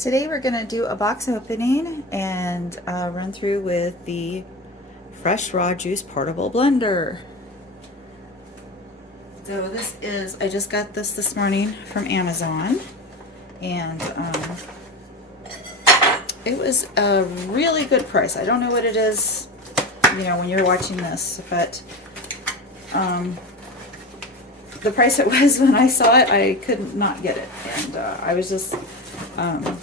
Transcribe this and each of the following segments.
Today we're going to do a box opening and run through with the Fresh Raw Juice Portable Blender. So this is, I just got this morning from Amazon, and it was a really good price. I don't know what it is, you know, when you're watching this, but the price it was when I saw it, I could not get it, and I was just I'm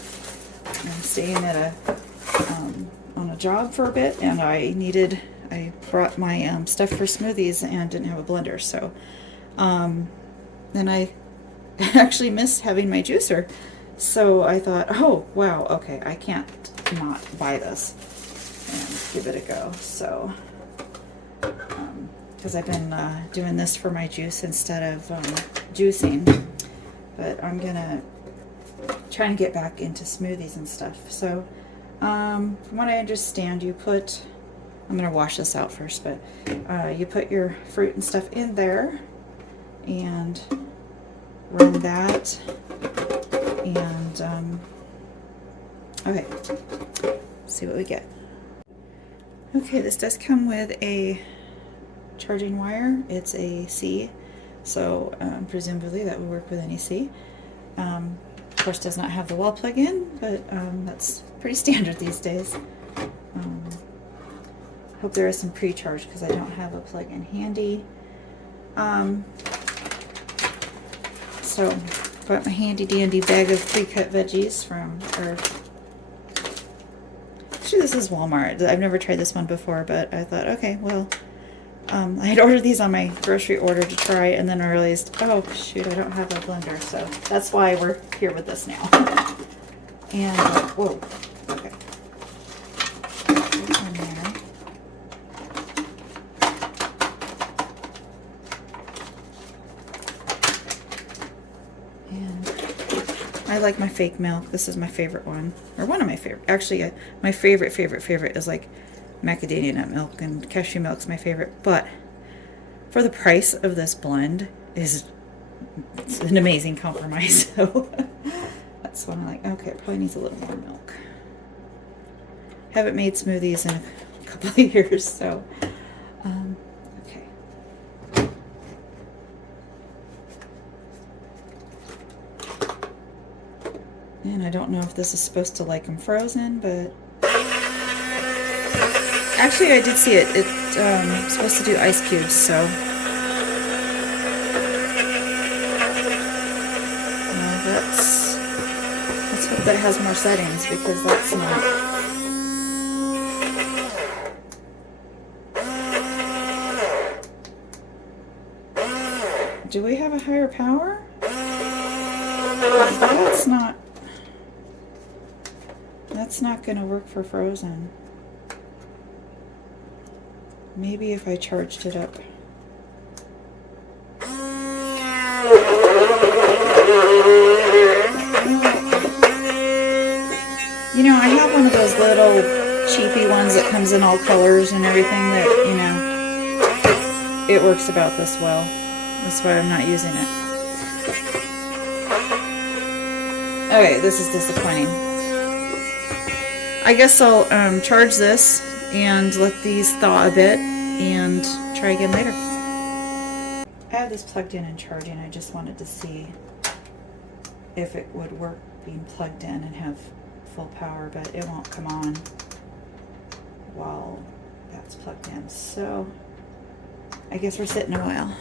staying at on a job for a bit, and I brought my stuff for smoothies and didn't have a blender, so then I actually missed having my juicer, so I thought, oh wow, okay, I can't not buy this and give it a go. So because I've been doing this for my juice instead of juicing, but I'm gonna try and get back into smoothies and stuff. So from what I understand, you put, I'm gonna wash this out first, but you put your fruit and stuff in there and run that, and okay, let's see what we get. Okay, this does come with a charging wire. It's a C, so presumably that would work with any C. Of course, does not have the wall plug in, but that's pretty standard these days. Hope there is some pre-charge because I don't have a plug-in handy. So bought my handy dandy bag of pre-cut veggies from, actually this is Walmart. I've never tried this one before, but I thought, okay, well, I had ordered these on my grocery order to try, and then I realized, oh shoot, I don't have a blender, so that's why we're here with this now. And whoa, okay. Put one there. And I like my fake milk. This is my favorite one, or one of my favorite. Actually, my favorite is like macadamia nut milk, and cashew milk's my favorite, but for the price of this blend it's an amazing compromise. So that's when I'm like, okay, it probably needs a little more milk. Haven't made smoothies in a couple of years, so okay. And I don't know if this is supposed to like them frozen, but actually, I did see it. It's supposed to do ice cubes, so let's hope that it has more settings, because that's not. Do we have a higher power? That's not going to work for frozen. Maybe if I charged it up. You know, I have one of those little cheapy ones that comes in all colors and everything that, you know, it works about this well. That's why I'm not using it. Okay, this is disappointing. I guess I'll charge this and let these thaw a bit and try again later. I have this plugged in and charging. I just wanted to see if it would work being plugged in and have full power, but it won't come on while that's plugged in. So I guess we're sitting a while.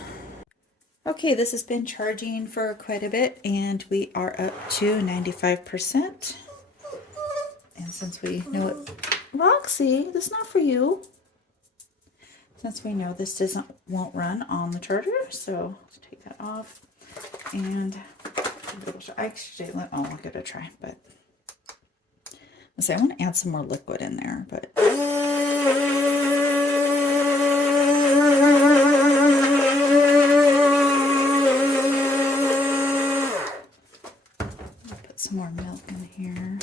Okay, this has been charging for quite a bit, and we are up to 95%. And since we know it, Roxy, that's not for you. Since we know this won't run on the charger, so let's take that off. And actually, I'll give it a try. But let's say I want to add some more liquid in there, but put some more milk in here.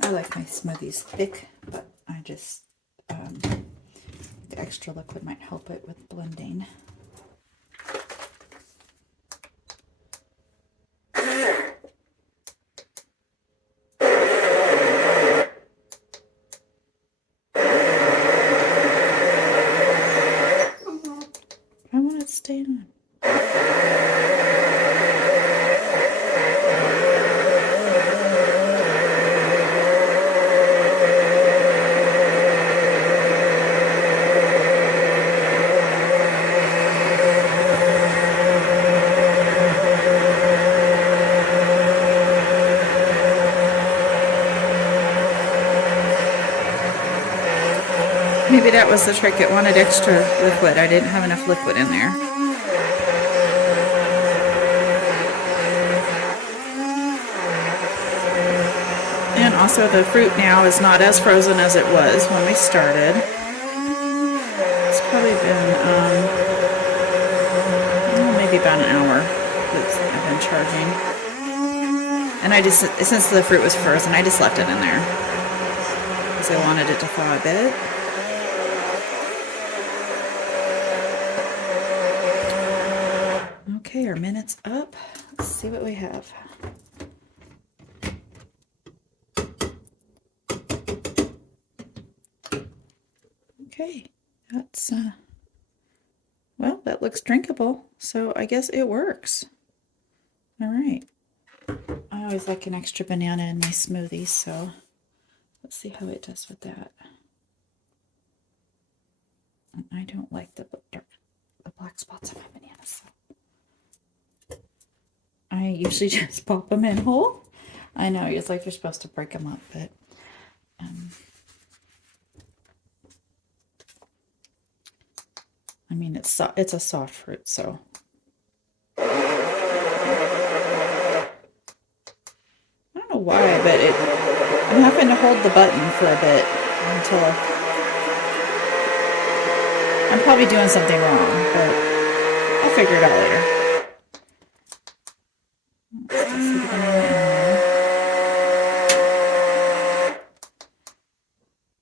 I like my smoothies thick, but I just extra liquid might help it with blending. I want it to stay on. Maybe that was the trick. It wanted extra liquid. I didn't have enough liquid in there. And also the fruit now is not as frozen as it was when we started. It's probably been maybe about an hour that I've been charging. And I just, since the fruit was frozen, I just left it in there because I wanted it to thaw a bit. Okay, our minute's up. Let's see what we have. Okay, that's, well, that looks drinkable, so I guess it works. All right. I always like an extra banana in my smoothies, so let's see how it does with that. And I don't like the black spots on my bananas, so I usually just pop them in whole. I know, it's like you're supposed to break them up, but I mean, it's a soft fruit, so. I don't know why, but I'm having to hold the button for a bit until I'm probably doing something wrong, but I'll figure it out later.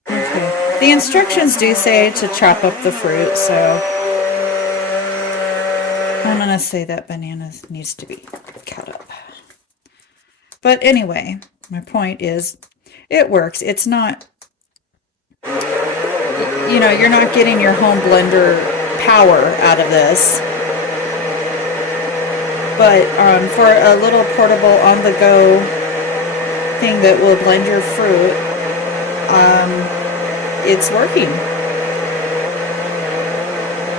Okay, the instructions do say to chop up the fruit, so I'm gonna say that banana needs to be cut up. But anyway, my point is, it works. It's not, you know, you're not getting your home blender power out of this. But for a little portable on-the-go thing that will blend your fruit, it's working.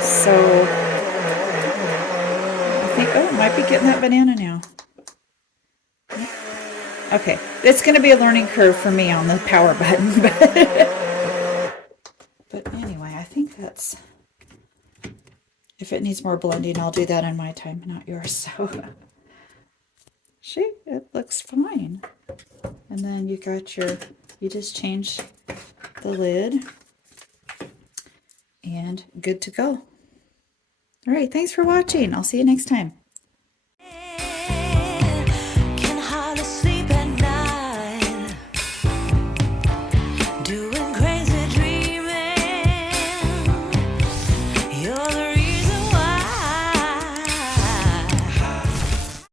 So I think, oh, it might be getting that banana now. Okay, it's going to be a learning curve for me on the power button, but anyway, I think that's, if it needs more blending, I'll do that in my time, not yours. So, see, it looks fine. And then you got you just change the lid, and good to go. All right, thanks for watching. I'll see you next time.